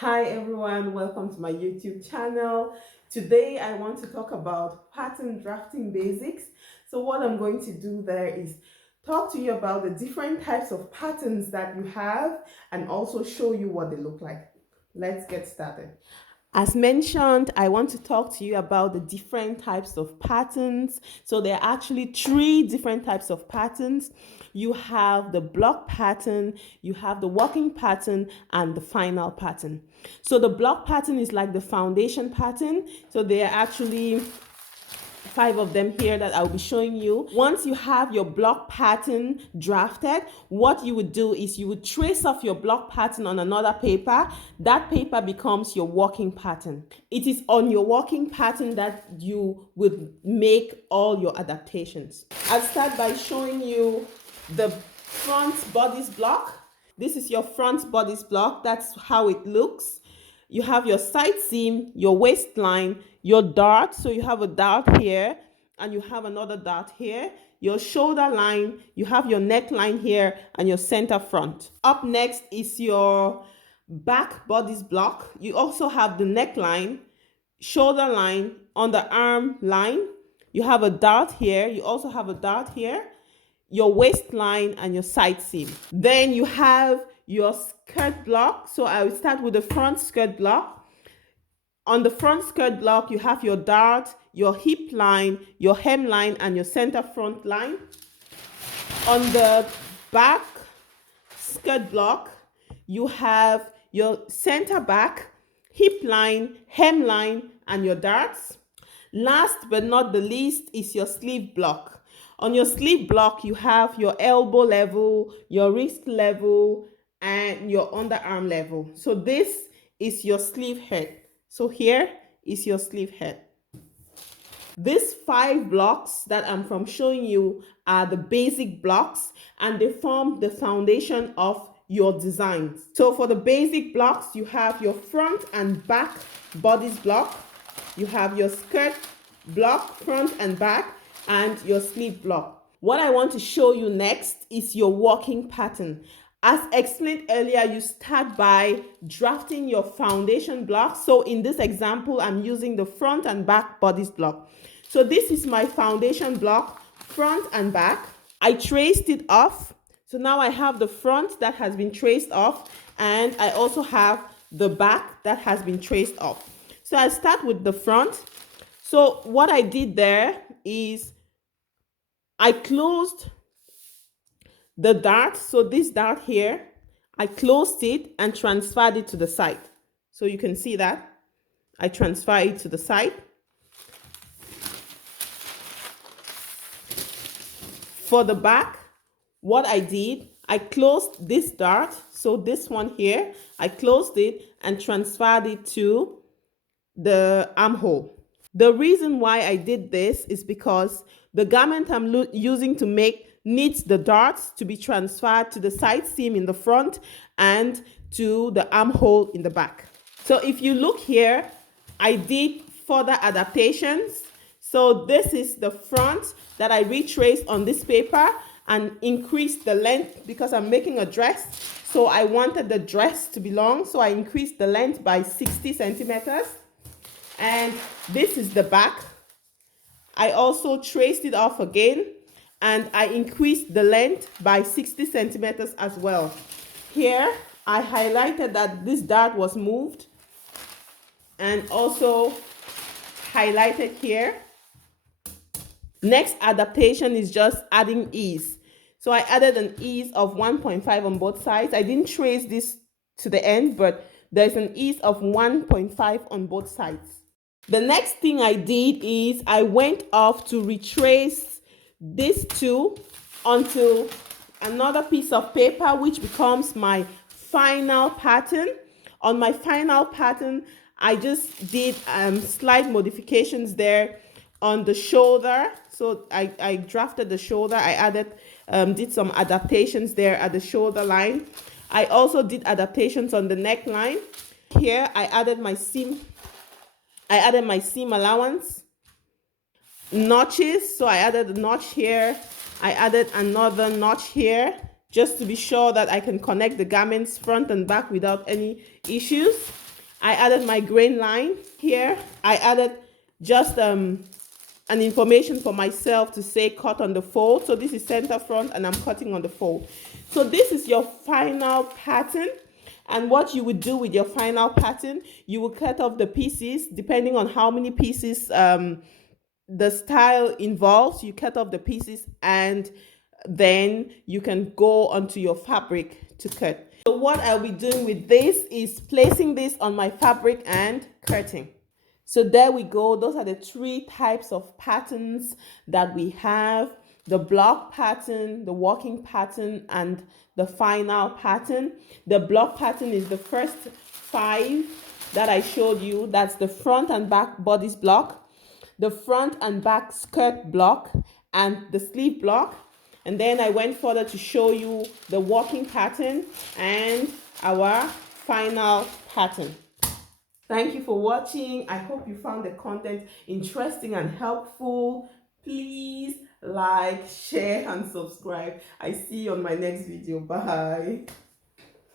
Hi everyone, welcome to my YouTube channel. Today I want to talk about pattern drafting basics. So what I'm going to do there is talk to you about the different types of patterns that you have and also show you what they look like. Let's get started. As mentioned, I want to talk to you about the different types of patterns. So there are actually three different types of patterns. You have the block pattern, you have the working pattern, and the final pattern. So the block pattern is like the foundation pattern. So there are actually 5 of them here that I'll be showing you. Once you have your block pattern drafted, what you would do is you would trace off your block pattern on another paper. That paper becomes your working pattern. It is on your working pattern that you would make all your adaptations. I'll start by showing you the front bodice block. This is your front bodice block. That's how it looks. You have your side seam, your waistline, your dart. So you have a dart here and you have another dart here. Your shoulder line, you have your neckline here and your center front. Up next is your back bodice block. You also have the neckline, shoulder line, underarm line. You have a dart here. You also have a dart here, your waistline and your side seam. Then you have your skirt block. So I will start with the front skirt block. On the front skirt block, you have your dart, your hip line, your hemline, and your center front line. On the back skirt block, you have your center back, hip line, hemline, and your darts. Last but not the least is your sleeve block. On your sleeve block, you have your elbow level, your wrist level, and your underarm level. So this is your sleeve head. So here is your sleeve head. These 5 blocks that I'm showing you are the basic blocks and they form the foundation of your designs. So for the basic blocks, you have your front and back bodice block, you have your skirt block, front and back, and your sleeve block. What I want to show you next is your working pattern. As explained earlier, you start by drafting your foundation block. So in this example, I'm using the front and back bodice block. So this is my foundation block, front and back. I traced it off. So now I have the front that has been traced off, and I also have the back that has been traced off. So I start with the front. So what I did there is I closed the dart. So this dart here, I closed it and transferred it to the side. So you can see that I transfer it to the side. For the back, what I did, I closed this dart. So this one here, I closed it and transferred it to the armhole. The reason why I did this is because the garment I'm using to make needs the darts to be transferred to the side seam in the front and to the armhole in the back. So if you look here, I did further adaptations. So this is the front that I retraced on this paper and increased the length because I'm making a dress. So I wanted the dress to be long, so I increased the length by 60 centimeters. And this is the back. I also traced it off again and I increased the length by 60 centimeters as well. Here, I highlighted that this dart was moved and also highlighted here. Next adaptation is just adding ease. So I added an ease of 1.5 on both sides. I didn't trace this to the end, but there's an ease of 1.5 on both sides. The next thing I did is I went off to retrace these two onto another piece of paper, which becomes my final pattern. On my final pattern, I just did slight modifications there on the shoulder. So I drafted the shoulder. I added, did some adaptations there at the shoulder line. I also did adaptations on the neckline. Here, I added my seam allowance. Notches, so I added a notch here. I added another notch here just to be sure that I can connect the garments front and back without any issues. I added my grain line here. I added just an information for myself to say cut on the fold. So this is center front and I'm cutting on the fold. So this is your final pattern. And what you would do with your final pattern, you will cut off the pieces depending on how many pieces the style involves. You cut off the pieces and then you can go onto your fabric to cut. So what I'll be doing with this is placing this on my fabric and cutting. So there we go. Those are the three types of patterns that we have: the block pattern, the walking pattern, and the final pattern. The block pattern is the first 5 that I showed you. That's the front and back bodice block, the front and back skirt block, and the sleeve block. And then I went further to show you the walking pattern and our final pattern. Thank you for watching. I hope you found the content interesting and helpful. Please like, share, and subscribe. I see you on my next video. Bye.